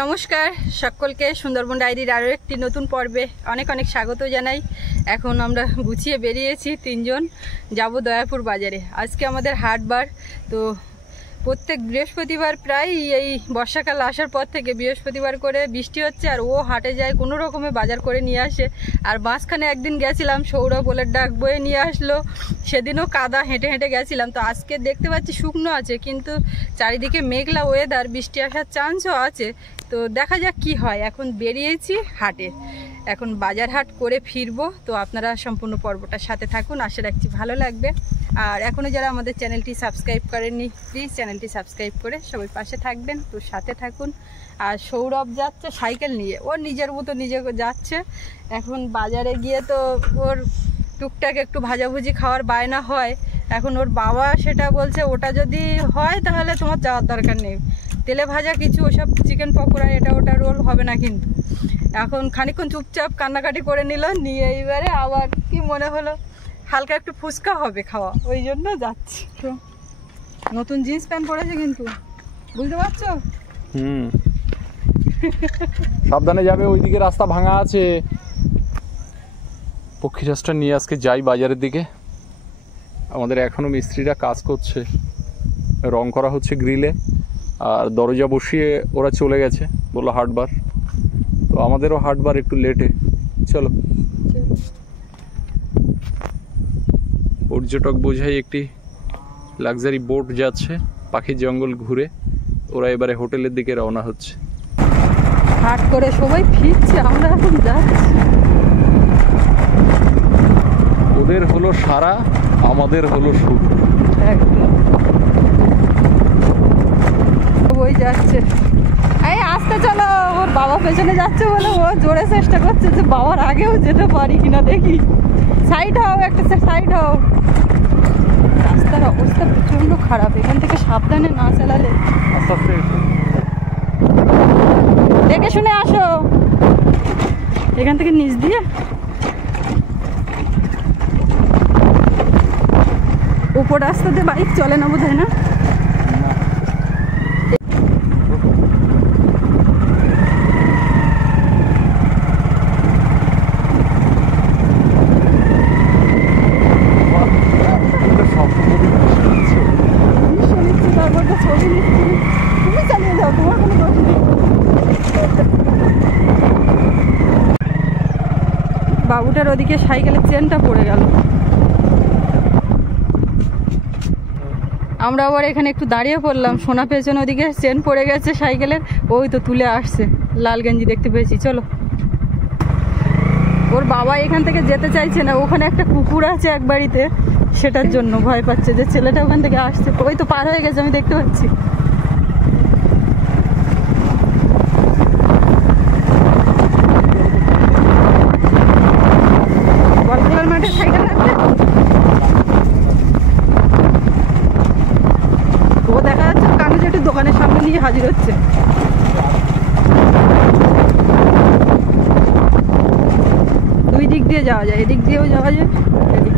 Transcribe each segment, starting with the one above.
নমস্কার সকলকে সুন্দরবন ডায়েরির আরও একটি নতুন পর্বে অনেক অনেক স্বাগত জানাই। এখন আমরা গুছিয়ে বেরিয়েছি, তিনজন যাব দয়াপুর বাজারে। আজকে আমাদের হাটবার। তো প্রত্যেক বৃহস্পতিবার প্রায় এই বর্ষাকাল আসার পর থেকে বৃহস্পতিবার করে বৃষ্টি হচ্ছে, আর ও হাটে যায়, কোনো রকমে বাজার করে নিয়ে আসে। আর মাঝখানে একদিন গেছিলাম, সৌরভ বলে ডাক বয়ে নিয়ে আসলো, সেদিনও কাদা হেঁটে হেঁটে গেছিলাম। তো আজকে দেখতে পাচ্ছি শুকনো আছে, কিন্তু চারিদিকে মেঘলা ওয়েদার, বৃষ্টি আসার চান্সও আছে। তো দেখা যাক কি হয়। এখন বেরিয়েছি হাটে, এখন বাজার হাট করে ফিরবো। তো আপনারা সম্পূর্ণ পর্বটার সাথে থাকুন, আশা রাখছি ভালো লাগবে। আর এখনও যারা আমাদের চ্যানেলটি সাবস্ক্রাইব করেননি, প্লিজ চ্যানেলটি সাবস্ক্রাইব করে সবাই পাশে থাকবেন, তো সাথে থাকুন। আর সৌরভ যাচ্ছে সাইকেল নিয়ে, ওর নিজের মতো নিজে যাচ্ছে। এখন বাজারে গিয়ে তো ওর টুকটাক একটু ভাজাভুজি খাওয়ার বায়না হয়। এখন ওর বাবা সেটা বলছে, ওটা যদি হয় তাহলে তোমার যাওয়ার দরকার নেই, তেলে ভাজা কিছু ওসব চিকেন পকোড়া এটা ওটা রোল হবে না। কিন্তু এখন খানিকক্ষণ চুপচাপ কান্নাকাটি করে নিয়ে এইবারে আবার কি মনে হলো হালকা একটু ফুচকা হবে খাওয়া, ওই জন্য যাচ্ছি। নতুন জিন্স প্যান্ট পরেছে, কিন্তু বুঝতে পারছো? সাবধানে যাবে, ওইদিকে রাস্তা ভাঙা আছে। পক্ষীরাজটা নিয়ে আজকে যাই বাজারের দিকে। আমাদের এখনো মিস্ত্রিরা কাজ করছে, রং করা হচ্ছে গ্রিলে, আর দরজা বসিয়ে ওরা চলে গেছে, বললো হাটবার। তো আমাদেরও হাটবার একটু লেটে। চলো, পর্যটক বোঝাই একটি লাক্সারি বোট যাচ্ছে পাখির জঙ্গল ঘুরে। ওরা এবারে হোটেলের দিকে রওনা হচ্ছে। হাট করে সবাই ফিরছে, আমরা এখন যাচ্ছি। ওদের হলো সারা, আমাদের হলো শুরু। একদম ওই যাচ্ছে, এই আসতে চলো। ওর বাবা পেছনে যাচ্ছে বলে ও জোরে চেষ্টা করছে যে বাবার আগেও যেতে পারি কিনা দেখি। সাইড হও, একটা সাইড হও। রাস্তার অবস্থা প্রচন্ড খারাপ, এখান থেকে সাবধানে না চালালে। দেখে শুনে আসো, এখান থেকে নিচ দিয়ে উপর রাস্তাতে বাইক চলে না বোধ হয়, না? বাবুটার ওদিকে সাইকেলের চেনটা পড়ে গেল। আমরা আবার এখানে একটু দাঁড়িয়ে পড়লাম, সোনা পেছনে ওদিকে চেন পড়ে গেছে সাইকেলের, ওই তো তুলে আসছে, লাল গেঞ্জি দেখতে পেয়েছি। চলো, ওর বাবা এখান থেকে যেতে চাইছে না, ওখানে একটা কুকুর আছে এক বাড়িতে, সেটার জন্য ভয় পাচ্ছে যে ছেলেটা ওখান থেকে আসছে। ওই তো পার হয়ে গেছে, আমি দেখতে পাচ্ছি। ও দেখা যাচ্ছে কানু জেঠুর দোকানের সামনে নিয়ে হাজির হচ্ছে। দুই দিক দিয়ে যাওয়া যায়, এদিক দিয়েও যাওয়া যায়, এদিক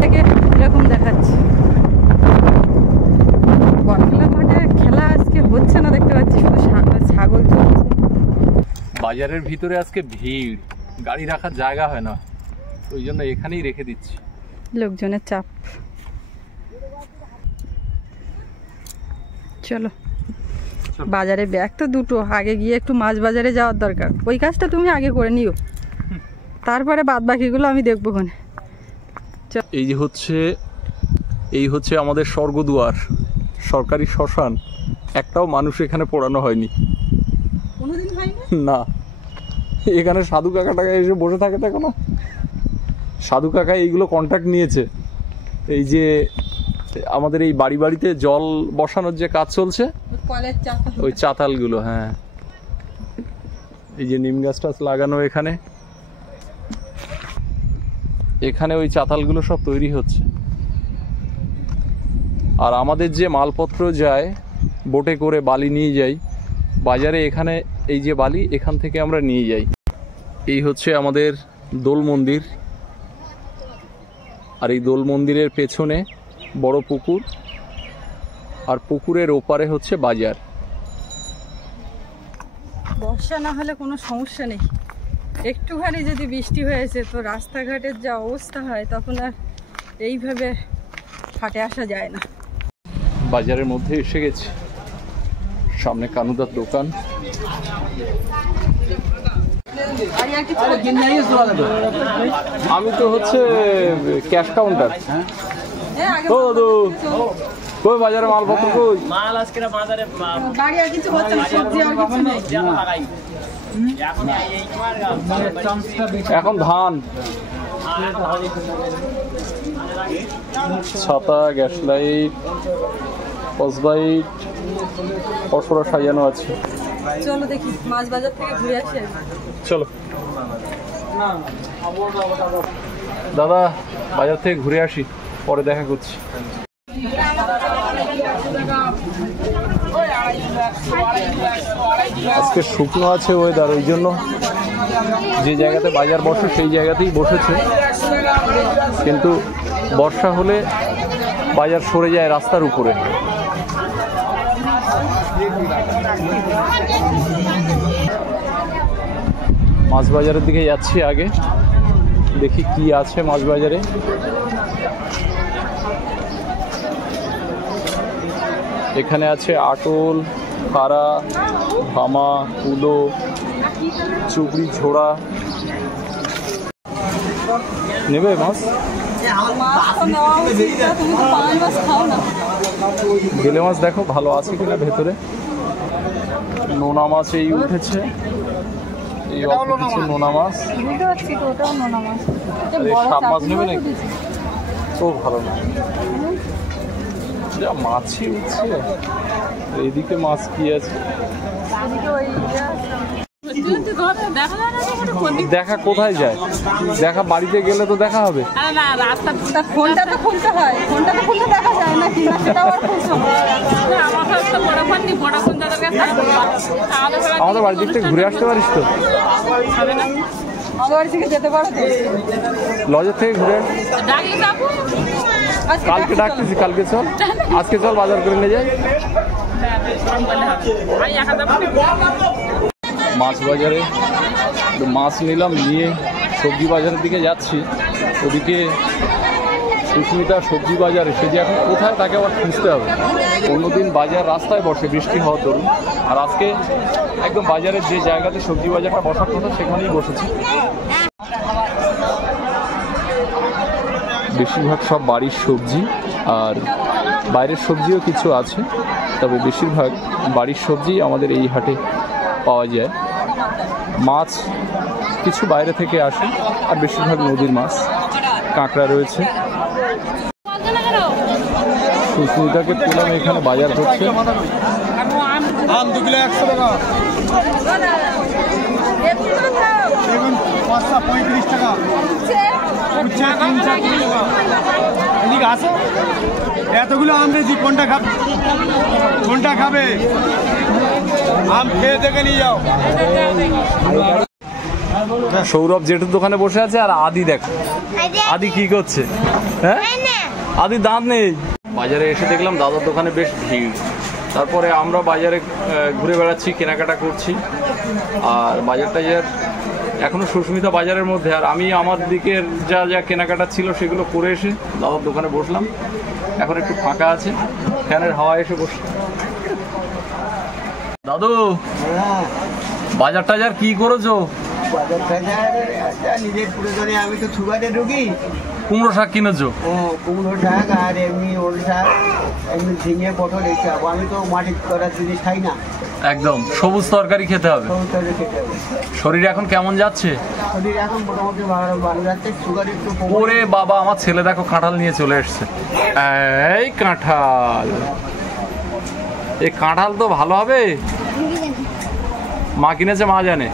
থেকে এরকম দেখাচ্ছে। বলখেলার মাঠে খেলা আজকে হচ্ছে না দেখতে পাচ্ছি, শুধু ছাগল চলছে। বাজারের ভিতরে আজকে ভিড়, গাড়ি রাখার জায়গা হয় না, ওই জন্য এখানেই রেখে দিচ্ছি। লোকজনের চাপ। চলো, বাজারে ব্যাগ তো দুটো, আগে গিয়ে একটু মাছ বাজারে যাওয়ার দরকার। ওই কাজটা তুমি আগে করে নিও, তারপরে বাদ বাকিগুলো আমি দেখবো। এই হচ্ছে আমাদের স্বর্গদুয়ার, সরকারি শ্মশান। একটাও মানুষ এখানে পোড়ানো হয়নি, কোনোদিন হয়নি না। এখানে সাধু কাকাটাকে এসে বসে থাকে, দেখো না, সাধু কাকা এইগুলো কন্ট্রাক্ট নিয়েছে। এই যে আমাদের এই বাড়ি বাড়িতে জল বসানোর যে কাজ চলছে, ওই চাতালগুলো, হ্যাঁ, এই যে নিম গাছ টাছ লাগানো এখানে, এখানে ওই চাতালগুলো সব তৈরি হচ্ছে। আর আমাদের যে মালপত্র যায় বোটে করে, বালি নিয়ে যাই বাজারে, এখানে এই যে বালি এখান থেকে আমরা নিয়ে যাই। এই হচ্ছে আমাদের দোল মন্দির, আর এই দোল মন্দিরের পেছনে বড় পুকুর, আর পুকুরের ওপারে হচ্ছে বাজার। বর্ষা না হলে কোনো সমস্যা নেই, একটুখানি যদি বৃষ্টি হয়েছে তো রাস্তাঘাটের যা অবস্থা হয় তখন আর এইভাবে হাটে আসা যায় না। বাজারের মধ্যে এসে গেছি, সামনে কানুদার দোকান। আমি তো হচ্ছে ক্যাশ কাউন্টার। ও দাদু, কই বাজারে মালপত্র কই? মাল আজকে বাজারে গাড়ি আর কিছু হচ্ছে না, সবজি আর কিছু নেই। এখন ধান, ছাতা, গ্যাস লাইট, টর্চলাইট, পরপরা সাজানো আছে। চলো দেখি মাছ বাজার থেকে ঘুরে আসি। চলো দাদা, বাজার থেকে ঘুরে আসি, পরে দেখা করছি। আজকে শুকনো আছে ওয়েদার, ওই জন্য যে জায়গাতে বাজার বসে সেই জায়গাতেই বসেছে, কিন্তু বর্ষা হলে বাজার সরে যায় রাস্তার উপরে। মাছ বাজারের দিকে যাচ্ছি, আগে দেখি কি আছে মাছ বাজারে। এখানে আছে আটল, কারা, ভামা, কুলো, চুবড়ি, ঝোড়া। নেবে মাছ? বেলে মাছ দেখো ভালো আছে কিনা ভেতরে। নোনা মাছ এই উঠেছে, এই অল্প কিছু নোনা মাছ। সাপ মাছ নেবে নাকি? তো ভালো না, যা মাছই উঠছে। এইদিকে মাছ কি আছে? দেখা কোথায় যায়? দেখা বাড়িতে গেলে তো দেখা হবে। ফোনটা তো খুলতে হয়, ফোনটা তো খুলতে দেখা যায় না কি না সেটাও আর খুলতে হয়। আমাদের বাড়ির দিক থেকে ঘুরে আসতে পারিস তো? আমার বাড়ি থেকে যেতে পারো তো? লজের থেকে ঘুরে কালকে ডাকতেছি, কালকে চল, আজকে চল বাজার করে নিয়ে যাই। মাছ বাজারে মাছ নিলাম, নিয়ে সবজি বাজারের দিকে যাচ্ছি। ওদিকে সুস্মিতা সবজি বাজারে, সে যে এখন কোথায় তাকে আবার খুঁজতে হবে। অন্যদিন বাজার রাস্তায় বসে বৃষ্টি হওয়ার দরুন, আর আজকে একদম বাজারের যে জায়গাতে সবজি বাজারটা বসার কথা সেখানেই বসেছি। বেশিরভাগ সব বাড়ির সবজি, আর বাইরের সবজিও কিছু আছে, তবে বেশিরভাগ বাড়ির সবজি আমাদের এই হাটে পাওয়া যায়। মাছ কিছু বাইরে থেকে আসে, আর বেশিরভাগ নদীর মাছ। কাঁকড়া রয়েছে। সুস্মিতাকে পেলাম এখানে বাজার করছে। আম 2 কিলো 100 টাকা, বেগুন 35 টাকা, উচ্ছে 3 টাকা। এদিকে আসো, এতগুলো আম রেজি, কোনটা খাবে? কোনটা খাবে? আম খেয়ে দেখে নিয়ে যাও। সৌরভ জেঠুর দোকানে বসে আছে, আর আদি দেখো, আদি কি করছে? হ্যাঁ, আদি দাঁত নেই। বাজারে এসে দেখলাম দাদার দোকানে বেশ ভিড়। তারপরে আমরা বাজারে ঘুরে বেড়াচ্ছি, কেনাকাটা করছি। আর বাজার টাজার এখনো সুস্মিতা বাজারের মধ্যে, আর আমি আমার দিকের যা যা কেনাকাটা ছিল সেগুলো করে এসে দাদার দোকানে বসলাম। এখন একটু ফাঁকা আছে, ফ্যানের হাওয়া এসে বসে। দাদু, বাজার টাজার কি করেছো? বাজার টাজার নিজের প্রয়োজনে আমি তো সুগারে ঢুকি। কুমড়ো শাক কিনেছো? কুমড়ো শাক আর এমনি ওল শাক, এমনি ঝিঙে, পটল, এইসব। আমি তো মাটি করার জিনিস খাই না, একদম সবুজ তরকারি খেতে হবে। তরকারি খেতে হবে। শরীর এখন কেমন যাচ্ছে? শরীর এখন মোটামুটি ভালো যাচ্ছে। সুগার একটু ওরে বাবা, আমার ছেলে দেখো কাঁঠাল নিয়ে চলে এসছে। এই কাঁঠাল, এই কাঁঠাল তো ভালো হবে। মা কিনেছে, মা জানে।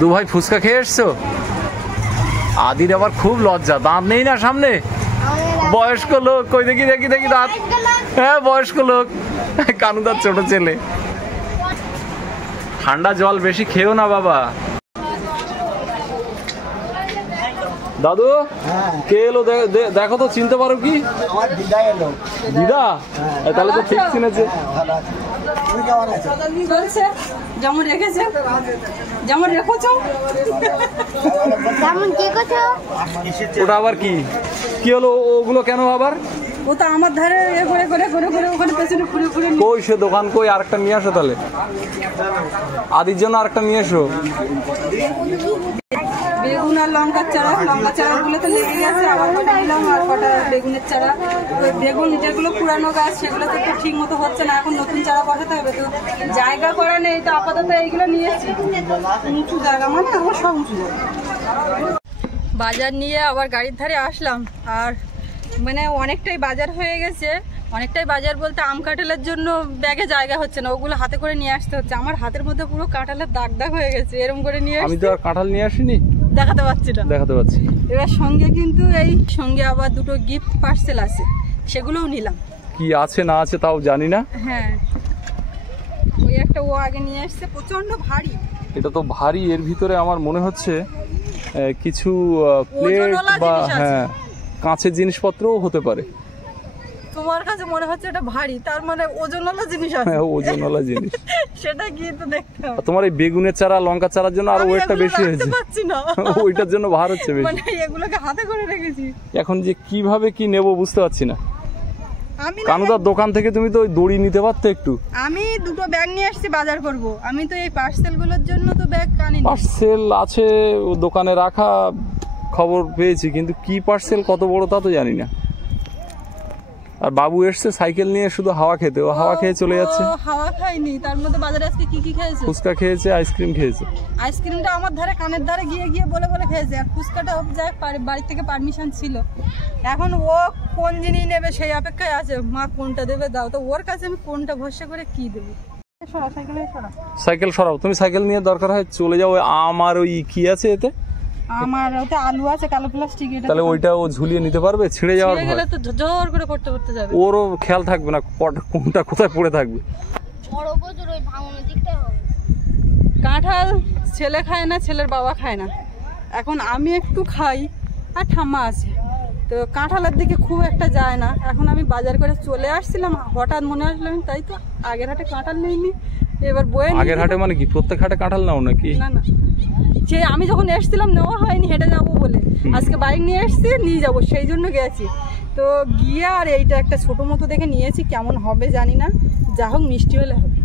দু ভাই ফুচকা খেয়ে এসছো? আদির আবার খুব লজ্জা, দাঁত নেই না সামনে। বয়স্ক লোক, কই দেখি দেখি দেখি দাঁত। হ্যাঁ, বয়স্ক লোক, কানুদার ছোট ছেলে। ঠান্ডা জল বেশি খেও না বাবা। দাদু হ্যাঁ কে এলো দেখো তো, চিনতে পারো কি? আমার দিদা এলো। দিদা? তাহলে তো ঠিক চিনেছে। ভালো আছে, তুমি কেমন আছো? চলছে যেমন রেখেছে, যেমন রেখেছো। যেমন কি করছো? ওটা আবার কি কি হলো? ওগুলো কেন আবার? ও তো আমার ধারে এ করে করে করে করে ওখানে পেছনে ঘুরে ঘুরে কই সে দোকান, কই আরেকটা নিয়ে আসো তাহলে, আদির জন্য আরেকটা নিয়ে এসো। বেগুন আর লঙ্কার চারা গুলো তো লেগে গেছে, আবার কটা নিলাম আর কটা বেগুনের চারা। ওই বেগুন যেগুলো পুরানো গাছ সেগুলো তো একটু ঠিক মতো হচ্ছে না, এখন নতুন চারা বসাতে হবে, তো জায়গা করা নেই, তো আপাতত এইগুলো নিয়েছি। উঁচু জায়গা মানে আমার সব উঁচু জায়গা। বাজার নিয়ে আবার গাড়ির ধারে আসলাম, আর মানে অনেকটাই বাজার হয়ে গেছে। অনেকটাই বাজার বলতে আম কাঁঠালের জন্য ব্যাগে জায়গা হচ্ছে না, ওগুলো হাতে করে নিয়ে আসতে হচ্ছে। আমার হাতের মধ্যে পুরো কাঁঠালের দাগ দাগ হয়ে গেছে, এরকম করে নিয়ে আমি তো আর কাঁঠাল নিয়ে আসিনি, দেখাতে পারছি না। দেখাতে পাচ্ছি। এবার সঙ্গে কিন্তু এই সঙ্গে আবার দুটো গিফট পার্সেল আছে, সেগুলোও নিলাম। কি আছে না আছে তাও জানি না। হ্যাঁ, ওই একটা ও আগে নিয়ে আসছে, প্রচন্ড ভারী। এটা তো ভারী, এর ভিতরে আমার মনে হচ্ছে কিছু প্লেট ওজনওয়ালা বা জিনিস আছে। হ্যাঁ কাঁচের জিনিসপত্রও হতে পারে। তোমার কাছে মনে হচ্ছে এটা ভারী, তার মানে ওজনওয়ালা জিনিস আছে। হ্যাঁ ওজনওয়ালা জিনিস। সেটা কি তো দেখতে হবে। আর তোমার এই বেগুনের চারা লঙ্কা চারার জন্য আরো আমি ওয়েটটা এগুলো বেশি রাখতে হয়েছে। পারছি না। ওইটার জন্য ভার হচ্ছে বেশি। মানে এগুলোকে হাতে করে রেখেছি এখন যে কিভাবে কি নেব বুঝতে পারছি না। আমি। কানুদার দোকান থেকে তুমি তো ওই দড়ি নিতে পারতে একটু। আমি দুটো ব্যাগ নিয়ে আসছি বাজার করব, আমি তো এই পার্সেলগুলোর জন্য তো ব্যাগ আনিনি। পার্সেল আছে ও দোকানে রাখা, খবর পেয়েছি, কিন্তু কি পার্সেল কত বড় তা তো জানি না। আর বাবু এসছে সাইকেল নিয়ে শুধু হাওয়া খেতে, ও হাওয়া খেয়ে চলে যাচ্ছে। ও হাওয়া খাইনি, তার মধ্যে বাজারে আজকে কি কি খেয়েছে? ফুচকা খেয়েছে, আইসক্রিম খেয়েছে। আইসক্রিমটা আমার ধারে কানের ধারে গিয়ে গিয়ে বলে বলে খেয়েছে, আর ফুচকাটা ও যায় বাড়ি থেকে পারমিশন ছিল। এখন ও কোন জিনিস নেবে সেই অপেক্ষায় আছে, মা কোনটা দেবে দাও, তো ওর কাছে আমি কোনটা ভরসা করে কি দেবো। সরা সাইকেলে সরা, সাইকেল সরাও, তুমি সাইকেল নিয়ে দরকার হয় চলে যাও। আমার ওই কি আছে এতে, আমার ওতে আলু আছে কালো প্লাস্টিক, এটা তাহলে ওইটা ও ঝুলিয়ে নিতে পারবে, ছিঁড়ে যাওয়ার ছিঁড়ে ভয়। গেলে তো জোর করে পড়তে পড়তে যাবে, ওরও খেয়াল থাকবে না কোনটা কোথায় পড়ে থাকবে। বড় বছর ওই ভাঙনের দিকটাই হবে। কাঁঠাল ছেলে খায় না, ছেলের বাবা খায় না, এখন আমি একটু খাই আর ঠাম্মা আছে, তো কাঁঠালের দিকে খুব একটা যায় না। এখন আমি বাজার করে চলে আসছিলাম, হঠাৎ মনে আসলো তাই তো আগের হাটে কাঁঠাল নেইনি, এবার বয়ে আগের হাটে মানে কি প্রত্যেক হাটে কাঁঠাল নাও নাকি? না না, সে আমি যখন এসেছিলাম নেওয়া হয়নি, হেঁটে যাবো বলে, আজকে বাইক নিয়ে এসছি নিয়ে যাবো সেই জন্য গেছি, তো গিয়ে আর এইটা একটা ছোটো মতো দেখে নিয়েছি, কেমন হবে জানি না, যা হোক মিষ্টি হলে হবে।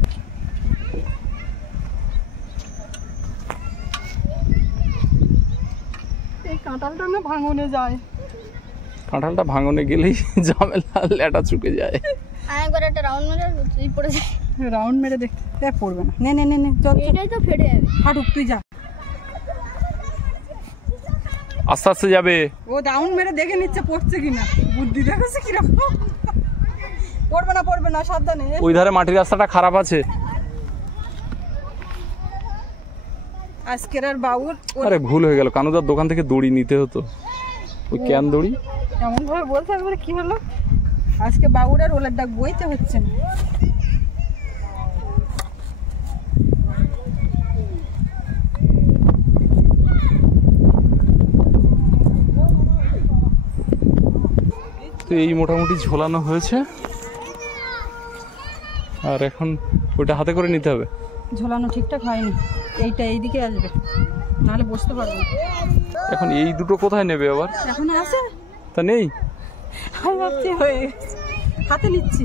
এই কাঁঠালটা না ভাঙনে যায়, কাঁঠালটা ভাঙনে গেলেই ঝামেলা, লেটা চুকে যায়। আমি একবার একটা রাউন্ড মেরে তুই পড়ে যায়। রাউন্ড মেরে দেখতে পড়বে না, নে নে নে নে চল চল। এটাই তো ফেটে যাবে। হাঁটুক তুই যা, আস্তে আস্তে যাবে। ও রাউন্ড মেরে দেখে নিচ্ছে পড়ছে কিনা, বুদ্ধি দেখেছে কিরকম। পড়বে না সাবধানে। ওই ধারে মাটির রাস্তাটা খারাপ আছে। আজকের আর বাবুর আরে ভুল হয়ে গেল, কানুদার দোকান থেকে দড়ি নিতে হতো, ওই ক্যান দড়ি। এমন ভাবে বলতে একবারে কি হলো, আজকে বাবুর আর ওলার ডাক বইতে হচ্ছে না। তো এই মোটামুটি ঝোলানো হয়েছে, আর এখন ওইটা হাতে করে নিতে হবে। ঝোলানো ঠিকঠাক হয়নি, এইটা এইদিকে আসবে, নাহলে বসতে পারবে না। এখন এই দুটো কোথায় নেবে আবার? এখন আছে, তা নেই, আমি ভাবছি হয়ে গেছে, হাতে নিচ্ছি।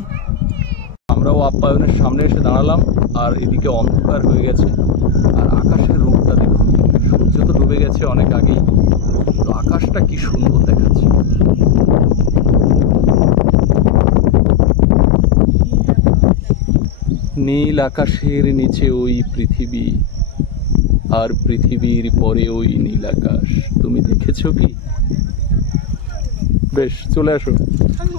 আমরাও আপ্যায়নের সামনে এসে দাঁড়ালাম, আর এদিকে অন্ধকার হয়ে গেছে, আর আকাশের রূপটা দেখুন, সূর্য তো ডুবে গেছে অনেক আগেই, তো আকাশটা কি সুন্দর দেখাচ্ছে। নীল আকাশের নিচে ওই পৃথিবী, আর পৃথিবীর পরে ওই নীল আকাশ, তুমি দেখেছো কি? বেশ, চলে আসো। আমি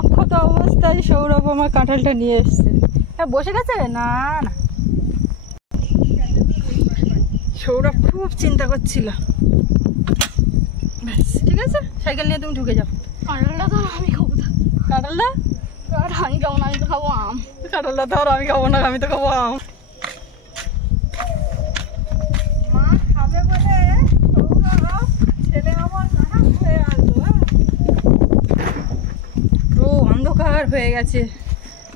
অক্ষত অবস্থায় সৌরভ আমার কাঁঠালটা নিয়ে এসছে। হ্যাঁ বসে গেছে, না না সৌরভ খুব চিন্তা করছিল। ব্যাস ঠিক আছে, সাইকেল নিয়ে তুমি ঢুকে যাও। কাঁঠালটা তো আমি খাবো না। কাঁঠালটা আমি খাবো না, আমি তো খাবো আম। কাঁঠালটা তো আর আমি খাবো না, আমি তো খাবো আম। মা খাবে বলে হয়ে গেছে।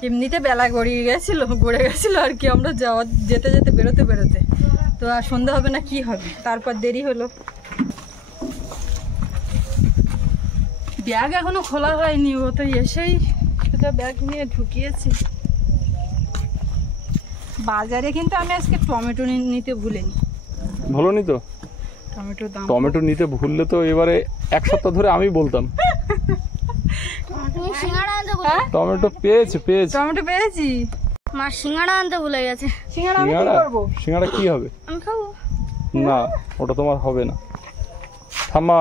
এমনিতে বেলা গড়িয়ে গড়ে গেছিলো আর কি, আমরা যেতে যেতে বেরোতে তো আর সন্ধ্যা হবে না কি হবে, তারপর দেরি হলো। ব্যাগ এখনো খোলা হয়নি, ও তো এসেই সেটা ব্যাগ নিয়ে ঢুকিয়েছে। বাজারে কিন্তু আমি আজকে টমেটো নিতে ভুলিনি। ভুলোনি তো? টমেটোর দাম, টমেটো নিতে ভুললে তো এবারে 1 সপ্তাহ ধরে আমি বলতাম। তুমি সিঙ্গাড়া আনতে ভুলে হ্যাঁ? টমেটো পেয়েছি। টমেটো পেয়েছি। মা সিঙ্গাড়া আনতে ভুলে গেছে। সিঙ্গাড়া আমি কি করবো? সিঙ্গাড়া কি হবে? আমি খাবো। না, ওটা তোমার হবে না। ঠাম্মা,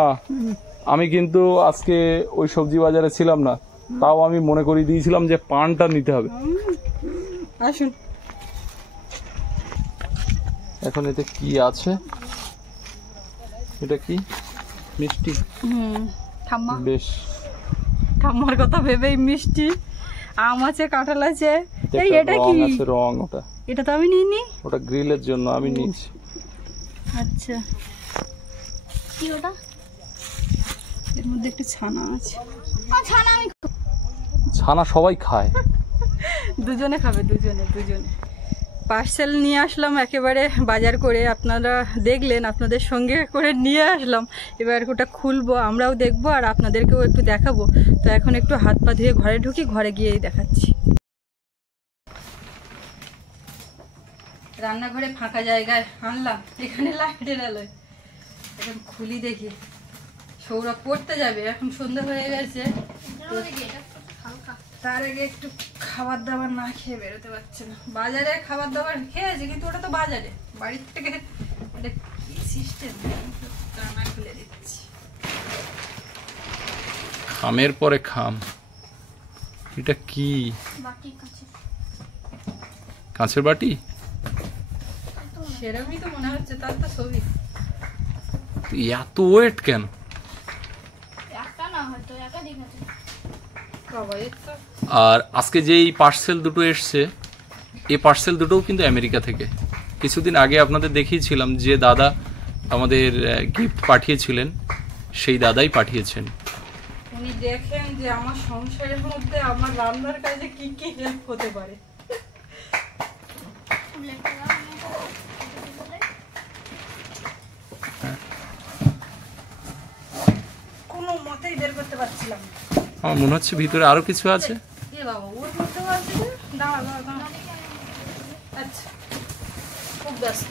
আমি কিন্তু আজকে ওই সবজি বাজারে ছিলাম না, তাও আমি মনে করিয়ে দিয়েছিলাম যে পানটা নিতে হবে। আসুন। এখন এতে কি আছে? এটা কি মিষ্টি? ঠাম্মা, বেশ, ঠাম্মার কথা ভেবেই মিষ্টি। আম আছে, কাঁঠাল আছে। এই এটা রং কি? আছে, রং। ওটা এটা তো আমি নিইনি। ওটা গ্রিলের জন্য আমি নিয়েছি। আচ্ছা, কি ওটা? এর মধ্যে একটু ছানা আছে। ছানা আমি ছানা সবাই খায়। দুজনে খাবে, দুজনে। পার্সেল নিয়ে আসলাম একেবারে বাজার করে, আপনারা দেখলেন, আপনাদের সঙ্গে করে নিয়ে আসলাম। এবার ওটা খুলবো, আমরাও দেখবো আর আপনাদেরকেও একটু দেখাবো। তো এখন একটু হাত পা ধুয়ে ঘরে ঢুকি, ঘরে গিয়েই দেখাচ্ছি। রান্নাঘরে ফাঁকা জায়গায় আনলাম, এখানে লাইটের আলোয়। এখন খুলি দেখি। সৌরভ পড়তে যাবে, এখন সন্ধ্যা হয়ে গেছে। তার আগে একটু খাবার দাবার না খেয়ে বেরোতে পারছে না। বাজারে খাবার দাবার খেয়েছে, কিন্তু ওটা তো বাজারে, বাড়ির থেকে এটা কি সিস্টেম, রান্না খুলে দিচ্ছি। খামের পরে খাম। এটা কি? বাটি কাছে কাঁচের বাটি? সেরকমই তো মনে হচ্ছে, তার তো ছবি। এত ওয়েট কেন? একটা না হয়তো একাধিক আছে। বাবা, এর তো আর আজকে যেই পার্সেল দুটো এসছে, এই পার্সেল দুটোও কিন্তু আমেরিকা থেকে। কিছুদিন আগে আপনাদের দেখিয়েছিলাম যে দাদা আমাদের গিফট পাঠিয়েছিলেন, সেই দাদাই পাঠিয়েছেন। উনি দেখেন যে আমার সংসারের মধ্যে আমার রান্নার কাজে কি কি হেল্প হতে পারে। কোনো মতেই বের করতে পারছিলাম না। আমার মনে হচ্ছে ভিতরে আরো কিছু আছে। এ বাবা, ওর মধ্যেও আছে যে? দাঁড়া। আচ্ছা, খুব ব্যস্ত।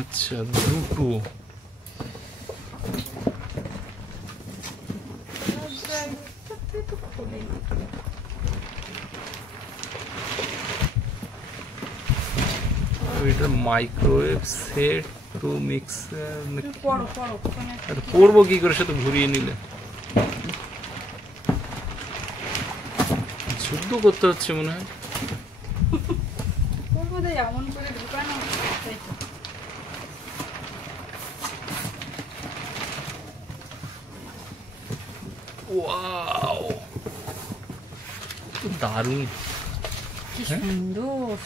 আচ্ছা, দুটো। এটা মাইক্রোওয়েভ সেট টু মিক্সার। পড়ো। পড়বো কি করে, সে তো ঘুরিয়ে নিলে। যুদ্ধ করতে হচ্ছে মনে হয়। করবো তাই এমন করে ঢুকানো। তাই তো। ওয়াও, দারুণ। কি সুন্দর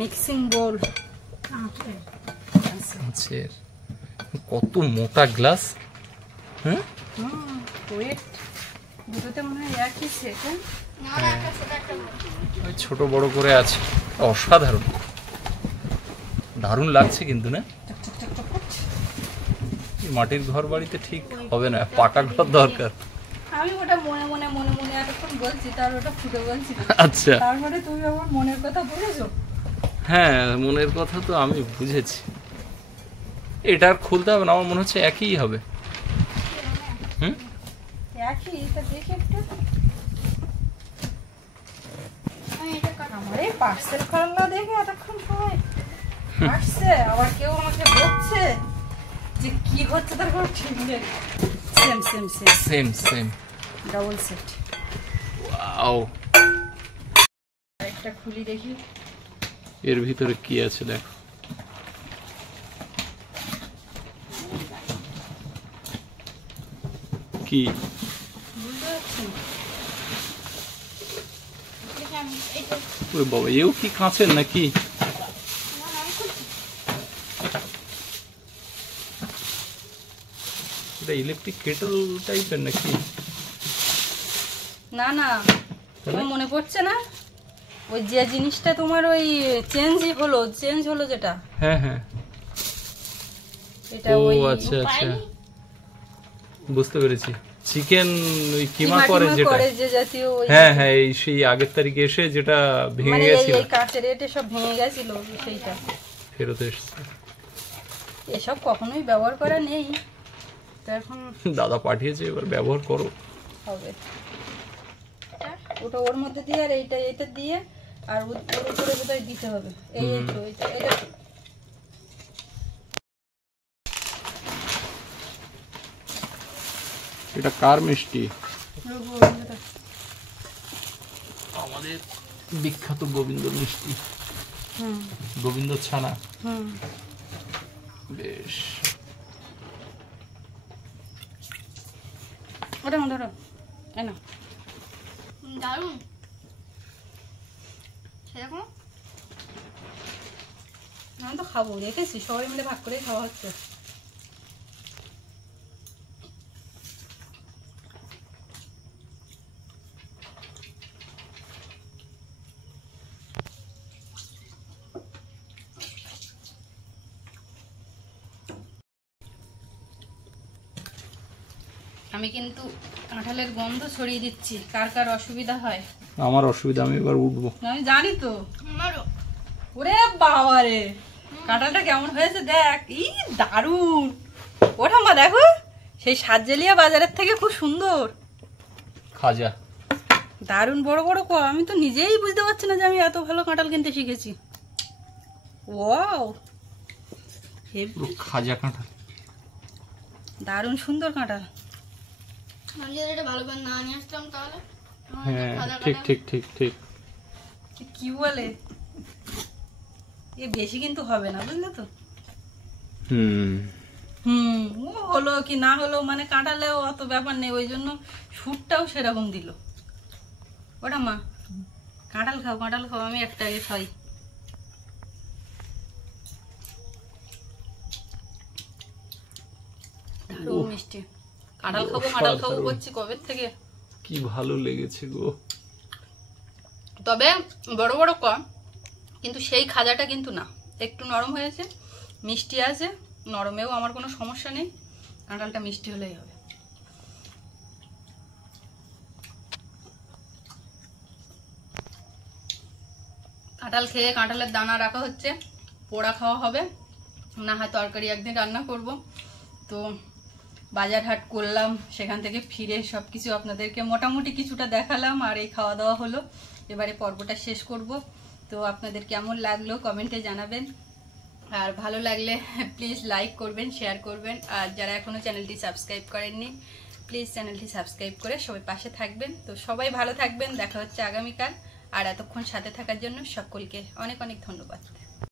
মিক্সিং বোল। কাঁচের। কত মোটা গ্লাস। হ্যাঁ, ওয়েট দুটোতে মনে হয় একই সেট। ওই ছোট বড় করে আছে। অসাধারণ, দারুণ লাগছে কিন্তু না? মাটির ঘর বাড়িতে ঠিক হবে না, পাকা ঘর দরকার। আমি ওটা মনে মনে এতক্ষণ বলছি, তার ওটা ফুটে বলছি। আচ্ছা, তারপরে তুমি আমার মনের কথা বলেছো। হ্যাঁ, মনের কথা তো আমি বুঝেছি। এটা আর খুলতে হবে না, আমার মনে হচ্ছে একই হবে। হুম, একই। তা দেখে একটু আমার এই পার্সেল খোলা দেখে এতক্ষণ সময় আসছে, আবার কেউ আমাকে বলছে যে কি হচ্ছে তার কোনো ঠিক নেই। Same double set. ওয়াও, একটা খুলি দেখি। এর ভিতরে কি আছে দেখো। কি? বুঝতে পারছি না। ওরে বাবা, এও কি কাঁচের নাকি? এটা ইলেকট্রিক কেটল টাইপের নাকি? না না, তোমার মনে পড়ছে না ওই যে জিনিসটা তোমার ওই চেঞ্জ হলো যেটা, হ্যাঁ হ্যাঁ, এটা ও ওই আচ্ছা আচ্ছা, বুঝতে পেরেছি। চিকেন ওই কিমা করে টিমা যেটা, করে যে জাতীয় ওই, হ্যাঁ হ্যাঁ, এই সেই আগের তারিখে এসে যেটা ভেঙে মানে গেছিল, এই কাঁচের এটা সব ভেঙে গেছিল, সেইটা ফেরত এসেছে। এসব কখনোই ব্যবহার করা নেই, তো এখন দাদা পাঠিয়েছে, এবার ব্যবহার করো। হবে। ওটা ওর মধ্যে দিয়ে আর এইটা দিয়ে আর ওর উপরে বোধহয় দিতে হবে। এই তো এটা এটা কার মিষ্টি? আমাদের বিখ্যাত গোবিন্দ মিষ্টি, গোবিন্দ ছানা। বেশ, ওটা ধরো, না দারুণ সেরকম। আমি তো খাবো, রেখেছি, সবাই মিলে ভাগ করে খাওয়া হচ্ছে। আমি কিন্তু কাঁঠালের গন্ধ ছড়িয়ে দিচ্ছি, কার কার অসুবিধা হয়। আমার অসুবিধা, আমি এবার উঠবো। আমি জানি তো। আমারও ওরে বাবা রে, কাঁঠালটা কেমন হয়েছে দেখ, ই দারুণ। ও ঠাম্মা দেখো, সেই সাতজেলিয়া বাজারের থেকে খুব সুন্দর, খাজা দারুণ বড় বড় আমি তো নিজেই বুঝতে পারছি না যে আমি এত ভালো কাঁঠাল কিনতে শিখেছি। ওয়াও, পুরো খাজা কাঁঠাল, দারুণ সুন্দর কাঁঠাল। আমি যদি এটা ভালো করে না নিয়ে আসতাম তাহলে হ্যাঁ ঠিক ঠিক ঠিক ঠিক। কি বলে, এ বেশি কিন্তু হবে না, বুঝলে তো। ও হলো কি না হলো, মানে কাঁঠালেও অত ব্যাপার নেই, ওই জন্য সুরটাও সেরকম দিল। ওটা মা কাঁঠাল খাও, আমি একটা আগে খাই। দারুণ মিষ্টি। কাঁঠাল খাবো করছি কবে থেকে, কি ভালো লেগেছে গো। তবে বড় বড় কম, কিন্তু সেই খাজাটা কিন্তু না, একটু নরম হয়েছে, মিষ্টি আছে, নরমেও আমার কোনো সমস্যা নেই, কাঁঠালটা মিষ্টি হলেই হবে। কাঁঠাল খেয়ে কাঁঠালের দানা রাখা হচ্ছে, পোড়া খাওয়া হবে, না হয় তরকারি একদিন রান্না করব। তো বাজার হাট করলাম, সেখান থেকে ফিরে সব কিছু আপনাদেরকে মোটামুটি কিছুটা দেখালাম, আর এই খাওয়া দাওয়া হলো। এবারে পর্বটা শেষ করব। তো আপনাদের কেমন লাগলো কমেন্টে জানাবেন, আর ভালো লাগলে প্লিজ লাইক করবেন, শেয়ার করবেন, আর যারা এখনও চ্যানেলটি সাবস্ক্রাইব করেননি প্লিজ চ্যানেলটি সাবস্ক্রাইব করে সবাই পাশে থাকবেন। তো সবাই ভালো থাকবেন, দেখা হচ্ছে আগামীকাল। আর এতক্ষণ সাথে থাকার জন্য সকলকে অনেক অনেক ধন্যবাদ।